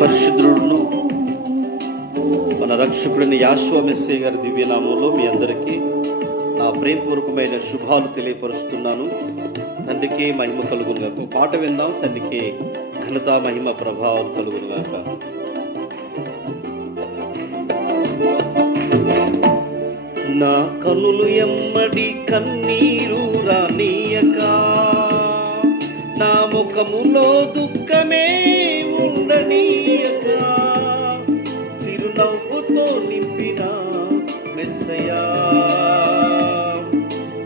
పరిశుద్ధుడు మన రక్షకుడిని యాశ్వ మెస్సే గారి దివ్యనామంలో మీ అందరికీ నా ప్రేమపూర్వకమైన శుభాలు తెలియపరుస్తున్నాను. తండ్రికి మహిమ కలుగునుగాక ఒక పాట విందాం తండ్రికి ఘనత మహిమ ప్రభావం కలుగునుగాక నా కనులు ఎమ్మడి కన్నీరు రానీయక. ముఖములో దుఃఖమే ఉండనీయక. చిరునవ్వుతో నింపిన మెస్సయా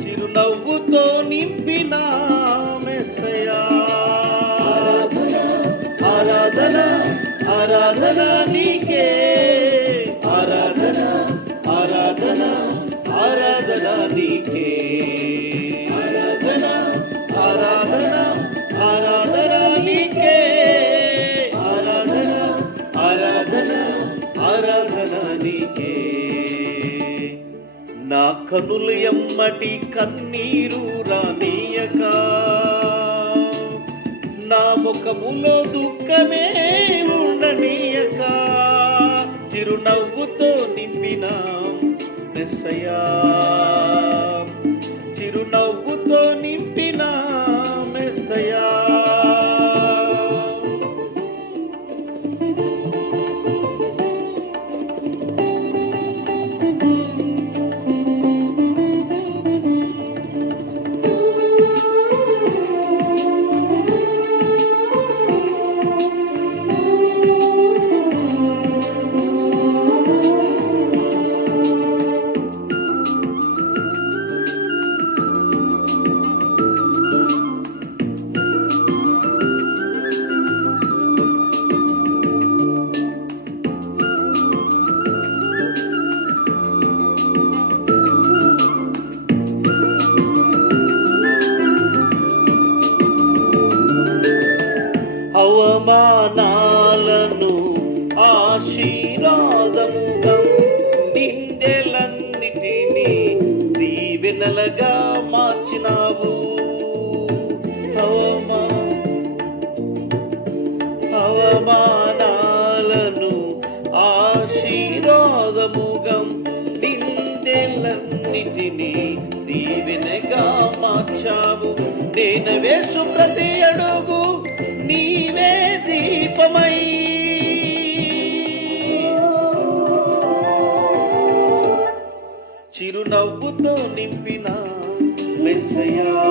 చిరునవ్వుతో నింపిన మెస్సయా ఆరాధన ఆరాధన ఆరాధన నీ నీకే నా కనులు ఎమ్మటి కన్నీరు రానీయక. నా ముఖములో దుఃఖమే ఉండనీయక. చిరునవ్వుతో నింపిన మెస్సయా చిరునవ్వుతో నింపిన ఆశీర్వాదముగా నిందెలన్నిటినీ దీవెనగా మార్చావు. నేను వేసు ప్రతి అడుగు నీవే దీపమై. చిరునవ్వుతో నింపిన మెస్సయా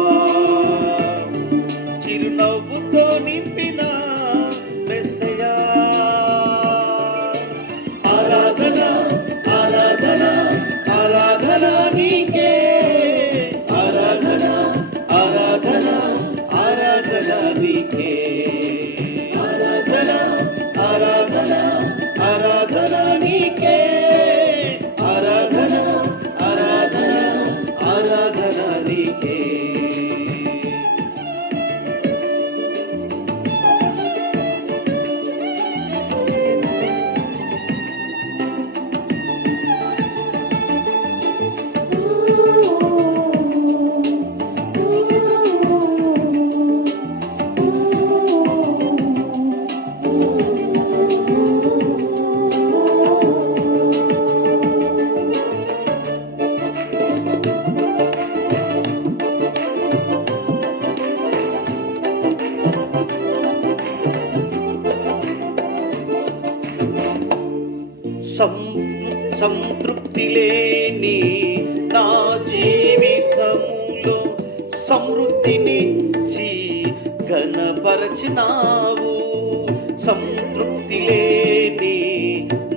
సంతృప్తి లేని నా జీవితములో సమృద్ధినిచ్చి ఘనపరచినావు. సంతృప్తి లేని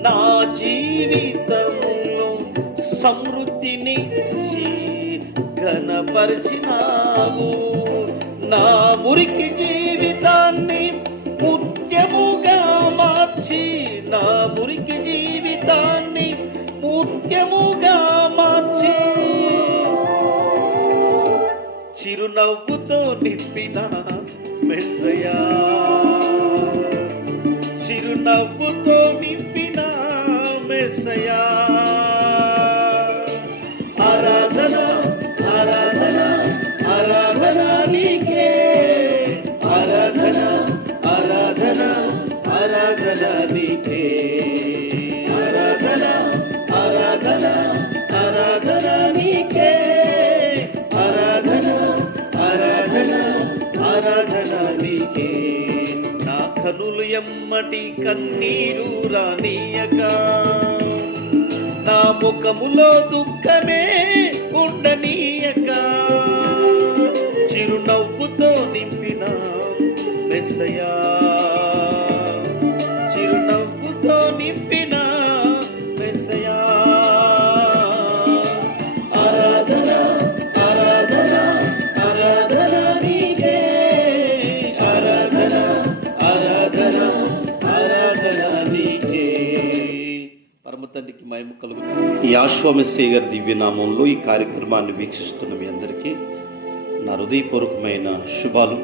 నా జీవితములో సమృద్ధినిచ్చి ఘనపరచినావు. నా మురికి జీ ముత్యముగా మార్చి చిరునవ్వుతో నింపిన మెస్సయా చిరునవ్వుతో నింపిన మెస్సయా ఎమ్మటి కన్నీరు రానియక. నా ముఖములో దుఃఖమే ఉండనీయక. చిరునవ్వుతో నింపిన మెస్సయా మహిమ గారి దివ్యనామంలో ఈ కార్యక్రమాన్ని వీక్షిస్తున్న మీ అందరికీ నా హృదయపూర్వకమైన శుభాలు.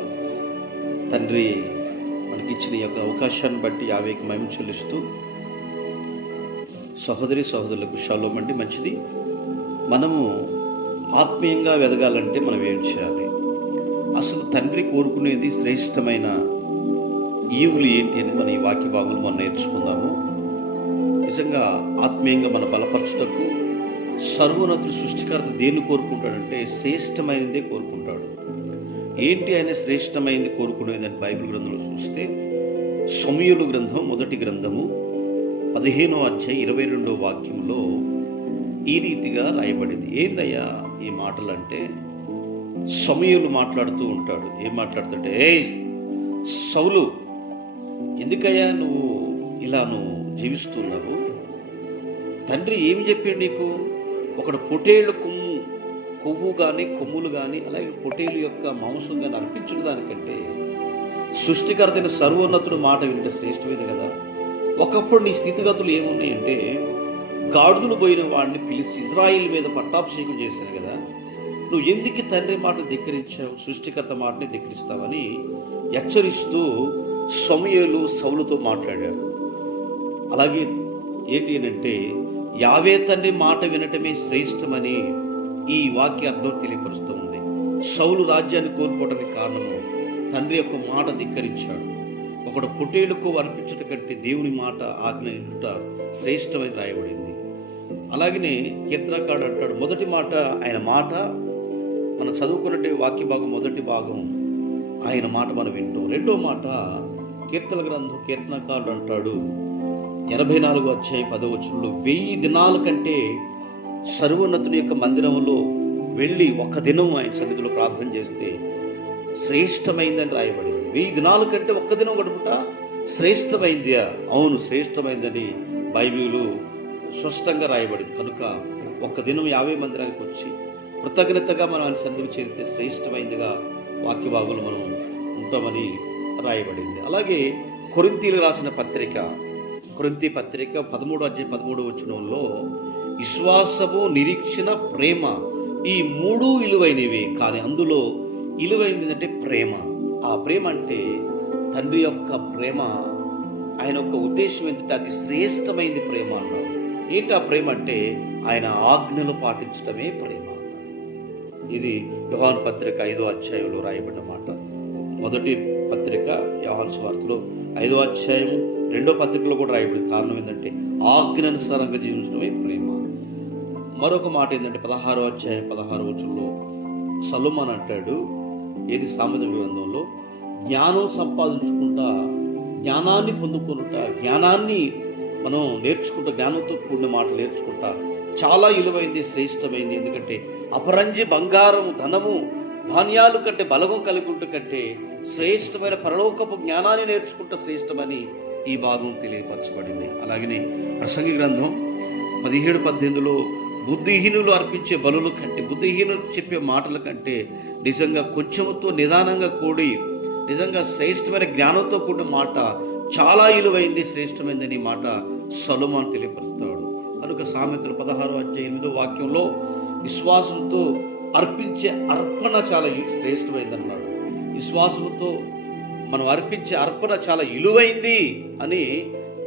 తండ్రి మనకిచ్చిన ఈ యొక్క అవకాశాన్ని బట్టి యావేకి మేము చెల్లిస్తూ సహోదరి సహోదరులకు షాలో అండి. మంచిది. మనము ఆత్మీయంగా ఎదగాలంటే మనం ఏం చేయాలి? అసలు తండ్రి కోరుకునేది శ్రేష్టమైన ఈవులు ఏంటి అని మన ఈ వాక్య భాగంలో మనం నేర్చుకుందాము. నిజంగా ఆత్మీయంగా మన బలపరచుటకు సర్వోన్నతుడు సృష్టికర్త దేన్ని కోరుకుంటాడంటే శ్రేష్టమైనదే కోరుకుంటాడు. ఏంటి ఆయన శ్రేష్టమైనది కోరుకునేదని బైబిల్ గ్రంథంలో చూస్తే సమయులు గ్రంథం మొదటి గ్రంథము పదిహేనో అధ్యాయ ఇరవై రెండో వాక్యంలో ఈ రీతిగా రాయబడింది. ఏందయ్యా ఈ మాటలు అంటే సమయులు మాట్లాడుతూ ఉంటాడు. ఏం మాట్లాడుతుంటే ఏ సౌలు ఎందుకయ్యా నువ్వు ఇలా నువ్వు జీవిస్తున్నావు? తండ్రి ఏం చెప్పిండు నీకు? ఒకడు పొటేళ్ళు కొమ్ము కొవ్వు కానీ కొమ్ములు కానీ అలాగే పొటేలు యొక్క మాంసం కానీ అర్పించిన దానికంటే సృష్టికర్తైన సర్వోన్నతుడు మాట వింటే శ్రేష్టమైంది కదా. ఒకప్పుడు నీ స్థితిగతులు ఏమున్నాయంటే గాడుదులు పోయిన వాడిని పిలిచి ఇజ్రాయిల్ మీద పట్టాభిషేకం చేశాను కదా. నువ్వు ఎందుకు తండ్రి మాట ధిక్కరించావు సృష్టికర్త మాటని ధిక్కరిస్తావని హెచ్చరిస్తూ సమయలు సౌలుతో మాట్లాడాడు. అలాగే ఏంటి అని అంటే యావే తండ్రి మాట వినటమే శ్రేష్టమని ఈ వాక్య అర్థం తెలియపరుస్తూ ఉంది. సౌలు రాజ్యాన్ని కోల్పోవడానికి కారణము తండ్రి యొక్క మాట ధిక్కరించాడు. ఒకడు పుటేలుకు అర్పించట కంటే దేవుని మాట ఆజ్ఞ వినుట శ్రేష్టమని రాయబడింది. అలాగనే కీర్తనకాడు అంటాడు మొదటి మాట ఆయన మాట. మనం చదువుకున్నట్టు వాక్య భాగం మొదటి భాగం ఆయన మాట మనం వింటాం. రెండో మాట కీర్తన గ్రంథం కీర్తనకారుడు అంటాడు ఎనభై నాలుగు వచ్చాయి పదవచనంలో వెయ్యి దినాల కంటే సర్వోన్నతుని యొక్క మందిరంలో వెళ్ళి ఒక దినం ఆయన సన్నిధిలో ప్రార్థన చేస్తే శ్రేష్టమైందని రాయబడింది. వెయ్యి దినాల కంటే ఒక్క దినం గడుపుట శ్రేష్టమైందియా అవును శ్రేష్టమైందని బైబిలు స్పష్టంగా రాయబడింది. కనుక ఒక్క దినం యాభై మందిరానికి వచ్చి కృతజ్ఞతగా మనం ఆయన సన్నిధికి చేరితే శ్రేష్టమైందిగా వాక్యభాగులు మనం ఉంటామని రాయబడింది. అలాగే కొరింతీలు రాసిన పత్రిక కొరింతి పత్రిక పదమూడు అధ్యాయ పదమూడు వచనంలో విశ్వాసము నిరీక్షణ ప్రేమ ఈ మూడు విలువైనవి కానీ అందులో విలువైనది అంటే ప్రేమ. ఆ ప్రేమ అంటే తండ్రి యొక్క ప్రేమ ఆయన యొక్క ఉద్దేశం ఏంటంటే అది శ్రేష్టమైనది ప్రేమ అన్నాడు. ఏంటి ఆ ప్రేమ అంటే ఆయన ఆజ్ఞలు పాటించడమే ప్రేమ ఇది యోహాన్ పత్రిక ఐదో అధ్యాయంలో రాయబడిన మాట. మొదటి పత్రిక యోహాన్ స్వార్థలో ఐదో అధ్యాయము రెండో పత్రికలో కూడా రాయబడింది కారణం ఏంటంటే ఆజ్ఞానుసారంగా జీవించడమే ప్రేమ. మరొక మాట ఏంటంటే పదహారో అధ్యాయం పదహారో వచనంలో సలుమాన్ అంటాడు ఏది సామెత గ్రంథంలో? జ్ఞానం సంపాదించుకుంటా జ్ఞానాన్ని పొందుకుంటా జ్ఞానాన్ని మనం నేర్చుకుంటా జ్ఞానంతో కూడిన మాటలు నేర్చుకుంటా చాలా విలువైంది శ్రేష్టమైంది. ఎందుకంటే అపరంజి బంగారం ధనము ధాన్యాలు కంటే బలగం కలిగి కంటే శ్రేష్టమైన పరలోకపు జ్ఞానాన్ని నేర్చుకుంటా శ్రేష్టమని ఈ భాగం తెలియపరచబడింది. అలాగనే ప్రసంగి గ్రంథం పదిహేడు పద్దెనిమిదిలో బుద్ధిహీనులు అర్పించే బలుల కంటే బుద్ధిహీనులు చెప్పే మాటల కంటే నిజంగా కొంచెంతో నిదానంగా కూడి నిజంగా శ్రేష్టమైన జ్ఞానంతో కూడిన మాట చాలా ఇలువైంది శ్రేష్టమైందని మాట సలుమాన్ తెలియపరుస్తాడు. కనుక సామెతలు పదహారు అధ్యాయ ఎనిమిదో వాక్యంలో విశ్వాసంతో అర్పించే అర్పణ చాలా శ్రేష్టమైందన్నాడు. విశ్వాసంతో మనం అర్పించే అర్పణ చాలా విలువైంది అని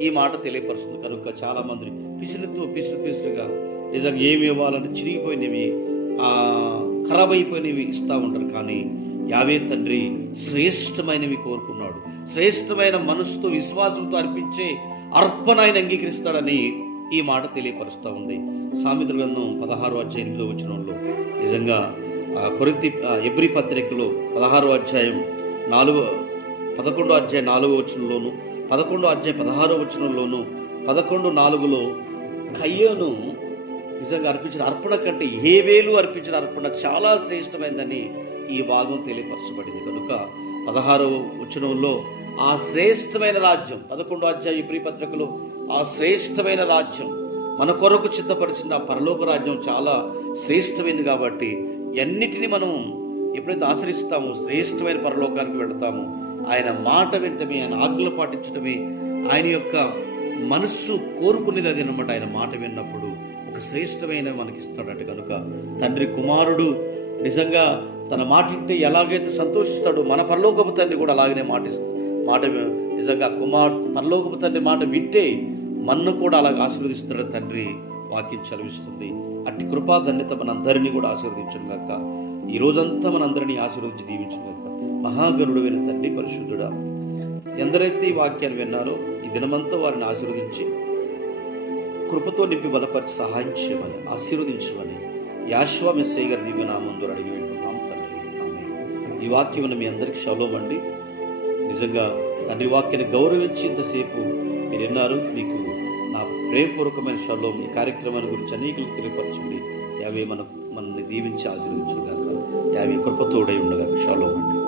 ఈ మాట తెలియపరుస్తుంది. కనుక చాలా మంది పిసిరితో పిసిరి పిసిరిగా నిజంగా ఏమి ఇవ్వాలని చిరిగిపోయినవి ఆ ఖరాబ్ అయిపోయినవి ఇస్తూ ఉంటారు. కానీ యావే తండ్రి శ్రేష్టమైనవి కోరుకున్నాడు. శ్రేష్టమైన మనసుతో విశ్వాసంతో అర్పించే అర్పణ ఆయన అంగీకరిస్తాడని ఈ మాట తెలియపరుస్తూ ఉంది. సామెత గ్రంథం పదహారు అధ్యాయం ఎనిమిదో వచనంలో నిజంగా కొరింతి ఎబ్రి పత్రికలో పదహారు అధ్యాయం నాలుగో పదకొండో అధ్యాయ నాలుగో వచనంలోను పదకొండో అధ్యాయ పదహారో వచనంలోను పదకొండు నాలుగులో కయ్యను నిజంగా అర్పించిన అర్పణ కంటే ఏ వేలు అర్పించిన అర్పణ చాలా శ్రేష్టమైందని ఈ భాగం తెలియపరచబడింది. కనుక పదహారవ వచనంలో ఆ శ్రేష్టమైన రాజ్యం పదకొండో అధ్యాయ ప్రియపత్రికలో ఆ శ్రేష్టమైన రాజ్యం మన కొరకు సిద్ధపరిచిన పరలోక రాజ్యం చాలా శ్రేష్టమైనది కాబట్టి ఎన్నిటిని మనం ఎప్పుడైతే ఆశ్రయిస్తామో శ్రేష్టమైన పరలోకానికి వెళతామో ఆయన మాట వింటమే ఆయన ఆజ్ఞలు పాటించడమే ఆయన యొక్క మనస్సు కోరుకునేది అది అనమాట ఆయన మాట విన్నప్పుడు ఒక శ్రేష్టమైన మనకిస్తాడట. కనుక తండ్రి కుమారుడు నిజంగా తన మాట వింటే ఎలాగైతే సంతోషిస్తాడో మన పరలోకపు తండ్రి కూడా అలాగనే మాట మాట నిజంగా కుమార్ పరలోకపు తండ్రి మాట వింటే మన్ను కూడా అలాగ ఆశీర్వదిస్తాడు తండ్రి వాక్యం చదివిస్తుంది. అట్టి కృపా ధన్యత మనందరినీ కూడా ఆశీర్వదించను కనుక ఈ రోజంతా మనందరినీ ఆశీర్వదించి దీవించను గాక మహాగరుడు విన తండ్రి పరిశుద్ధుడా. ఎందరైతే ఈ వాక్యాన్ని విన్నారో ఈ దినమంతా వారిని ఆశీర్వదించి కృపతో నింపి బలపరిచి సహాయం చేయమని ఆశీర్వదించమని యాశ్వా మెస్సయ్య గారి దివ్యనామం అడిగి వెళ్తున్నాం తండ్రి. ఈ వాక్యం మీ అందరికి శలోమండి నిజంగా తండ్రి వాక్యాన్ని గౌరవించి ఇంతసేపు మీరు విన్నారు. మీకు నా ప్రేమపూర్వకమైన శలోం ఈ కార్యక్రమాన్ని గురించి అనేకులకు తెలియపరచండి. యావే మన మనల్ని దీవించి ఆశీర్వదించను గాక. యావే కృపతోడై ఉండగా శలోం అండి.